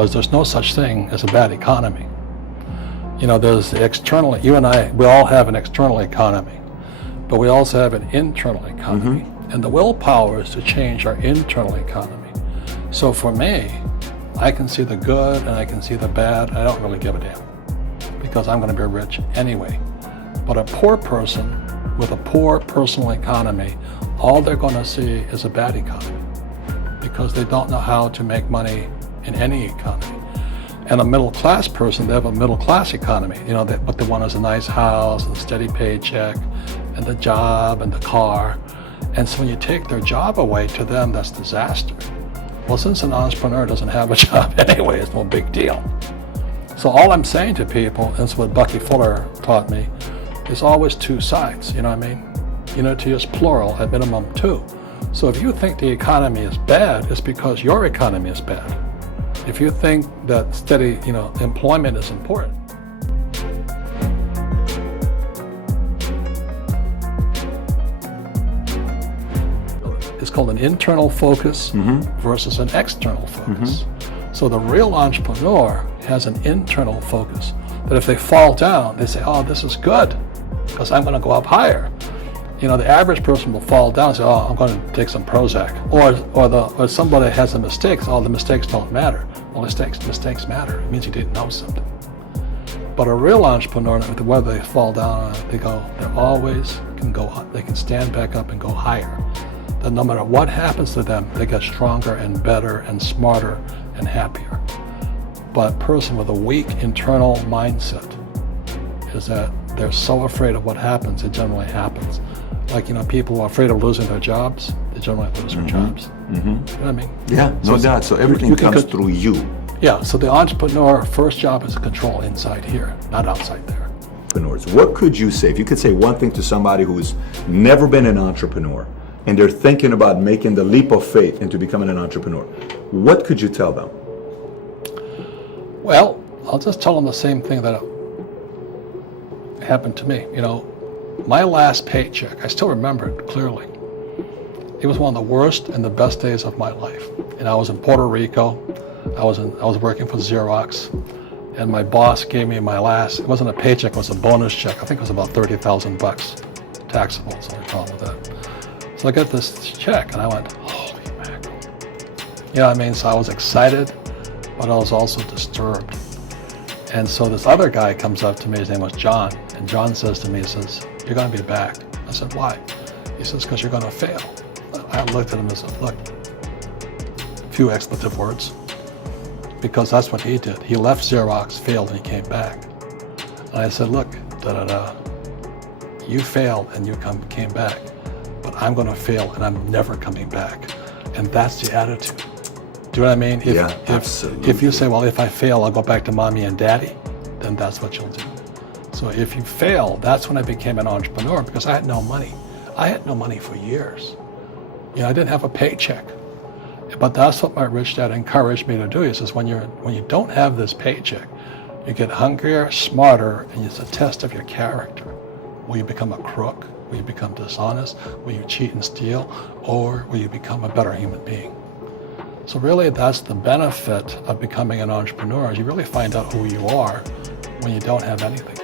There's no such thing as a bad economy. There's the external, you and I, we all have an external economy, but we also have an internal economy. And the willpower is to change our internal economy. So for me, I can see the good and I can see the bad. I don't really give a damn because I'm going to be rich anyway. But a poor person with a poor personal economy, all they're going to see is a bad economy because they don't know how to make money in any economy. And a middle class person, they have a middle class economy. What they want is a nice house, and a steady paycheck, and the job, and the car. And so when you take their job away, to them, that's disaster. Well, since an entrepreneur doesn't have a job anyway, it's no big deal. So all I'm saying to people, and it's what Bucky Fuller taught me, is always two sides, you know what I mean? To use plural, at minimum two. So if you think the economy is bad, it's because your economy is bad. If you think that steady, employment is important. It's called an internal focus versus an external focus. So the real entrepreneur has an internal focus. That if they fall down, they say, oh, this is good because I'm going to go up higher. The average person will fall down and say, oh, I'm going to take some Prozac. Or somebody has a mistake, so all the mistakes don't matter. Well, mistakes matter. It means you didn't know something. But a real entrepreneur, whether they fall down, they always can go up. They can stand back up and go higher. That no matter what happens to them, they get stronger and better and smarter and happier. But a person with a weak internal mindset is that they're so afraid of what happens, it generally happens. Like, people who are afraid of losing their jobs, they generally lose their jobs. You know what I mean? Yeah, no doubt. So everything comes through you. Yeah, so the entrepreneur first job is to control inside here, not outside there. Entrepreneurs, what could you say, if you could say one thing to somebody who's never been an entrepreneur and they're thinking about making the leap of faith into becoming an entrepreneur, what could you tell them? Well, I'll just tell them the same thing that happened to me. My last paycheck, I still remember it clearly. It was one of the worst and the best days of my life. And I was in Puerto Rico. I was working for Xerox, and my boss gave me my last, it wasn't a paycheck, it was a bonus check. I think it was about $30,000, taxable, so I call it that. So I got this check and I went, holy mackerel. You know what I mean? So I was excited, but I was also disturbed. And so this other guy comes up to me, his name was John, and John says to me, he says, you're going to be back. I said, why? He says, because you're going to fail. I looked at him and said, look, a few expletive words, because that's what he did. He left Xerox, failed, and he came back. And I said, look, you failed and you came back, but I'm going to fail and I'm never coming back. And that's the attitude. Do you know what I mean? If you say, well, if I fail, I'll go back to mommy and daddy, then that's what you'll do. So if you fail, that's when I became an entrepreneur, because I had no money. I had no money for years. I didn't have a paycheck. But that's what my rich dad encouraged me to do. He says, when you don't have this paycheck, you get hungrier, smarter, and it's a test of your character. Will you become a crook? Will you become dishonest? Will you cheat and steal? Or will you become a better human being? So really, that's the benefit of becoming an entrepreneur, is you really find out who you are when you don't have anything.